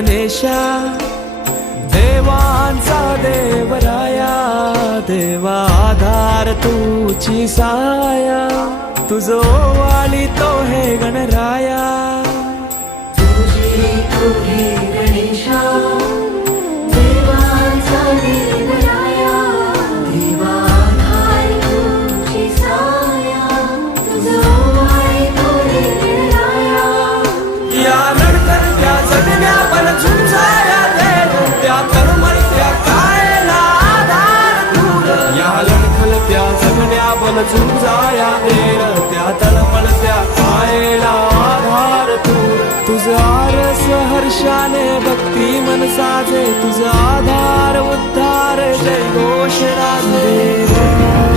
गणेशा, देवांचा देवराया, देवा आधार तुझी साया, तुझो वाली तो हे गणराया. तुझी तो हे गणेशा, देवांचा देवराया, देवा आधार तुझी साया, तुझो वाली तो हे गणराया. या लढतरत्या जगण्या बल झुंजाया देव, त्या तळमळत्या काळेला आधार दूर. या लढतरत्या जगण्या बल झुंजाया देव, त्या तळमळत्या काळेला आधार दूर. तुझं आरस हर्षाने भक्ती मन साजे, तुझा आधार उद्धार जय घोष राजे.